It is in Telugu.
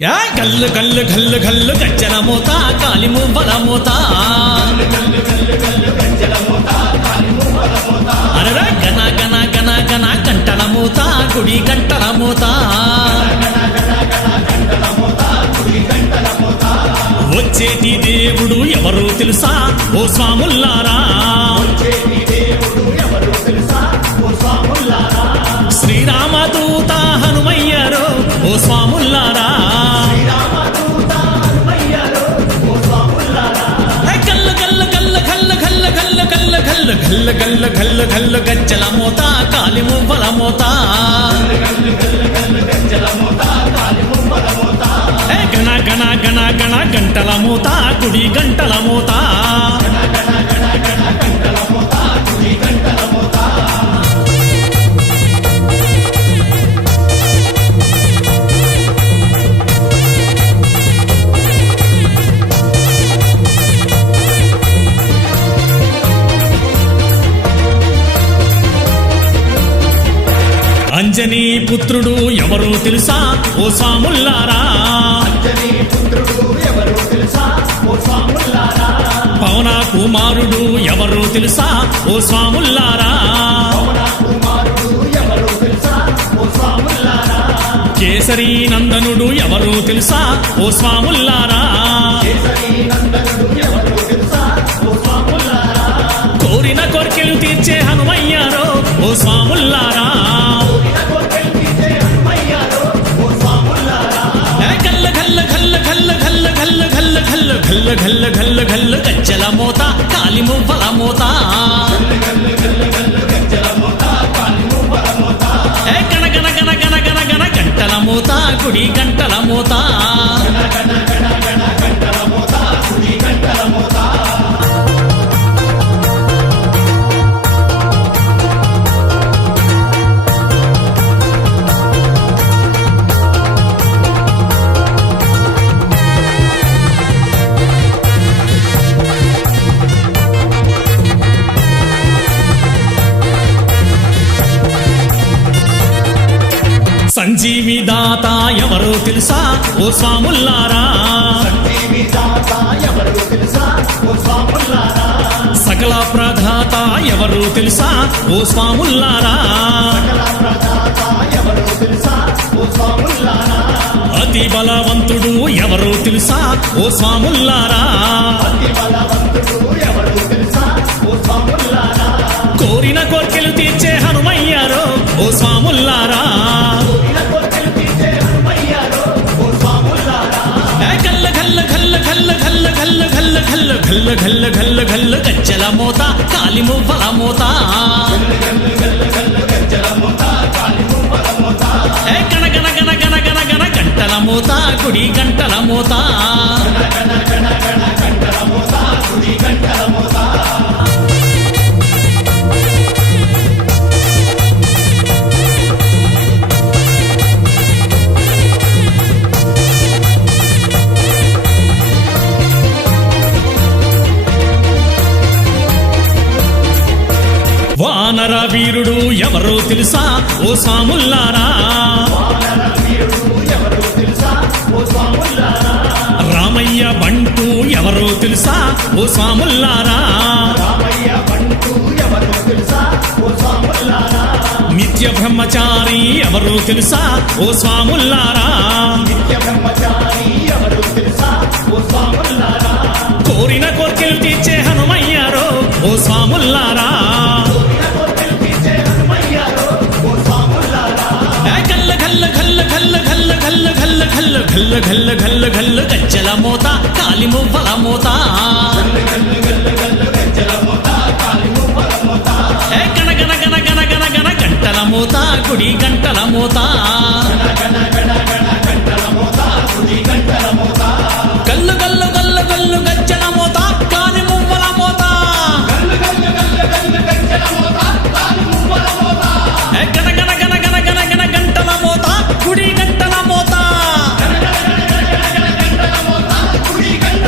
గల్లు గల్లు గల్లు గల్లు గజ్జల మోత కాలి మువ్వల మోత అరర గన గన గన గన గంటల మోత గుడి గంటల మోత వచ్చేటి దేవుడు ఎవరు తెలుసా ఓ స్వాముల్లారా, శ్రీరామదూత హనుమయ్యరో ఓ స్వాముల్లారా, గల్ల గల్ల గల్ల గల్ల గల్ల గల్ల గల్ల గల్ల గల్ల గల్ల గల్ల గల్ల గజ్జల మోత కాలి మువ్వల మోత గణ గణ గణ గణ గంటల మోత గుడి గంటల మోత అంజనీ పుత్రుడు ఎవరు తెలుసా ఓ స్వాముల్లారా, పవన కుమారుడు ఎవరు తెలుసా ఓ స్వాముల్లారా, కేసరి నందనుడు ఎవరు తెలుసా ఓ స్వాముల్లారా, కోరిన కోర్కెలు తీర్చే హనుమయ్యారో ఓ స్వాముల్లారా, గల్ల గల్ల గల్ల గల్ల గజ్జల మోత కాలి మువ్వల మోత గణ గణ గణ గణ గణ గణ గంటల మోత గుడి గంటల మోత సంజీవి దాత ఎవరో తెలుసా ఓ స్వాముల్లారా, సకల ప్రదాత ఎవరో తెలుసా ఓ స్వాముల్లారా, అతి బలవంతుడు ఎవరో తెలుసా ఓ స్వాముల్లారా, కోరిన కోర్కెలు తీర్చే హనుమయ్యారో ఓ స్వాముల్లారా, గల్ల గల్ల గల్ల గల్ల గల్ల గల్ల గల్ల గల్ల గల్ల గల్ల గల్ల గజ్జల మోత కాలి మువ్వల మోత గణ గణ గణ గణ గణ గణ గంటల మోత గుడి గంటల మోత వానర వీరుడు ఎవరో తెలుసా ఓ స్వాముల్లారా, రామయ్య బంటు ఎవరో తెలుసా ఓ స్వాముల్లారా, నిత్య బ్రహ్మచారి ఎవరో తెలుసా ఓ స్వాముల్లారా, కోరిన కోర్కెలు తీర్చే హనుమయ్యారో ఓ స్వాముల్లారా, గల్ల గల్ల గల్ల గల్ల గల్ల గల్ల గల్ల గల్ల గల్ల గల్ల గల్ల గల్ల గజ్జల మోత కాలి మువ్వల మోత గణ గణ గణ గణ గణ గణ గంటల మోత గుడి గంటల మోత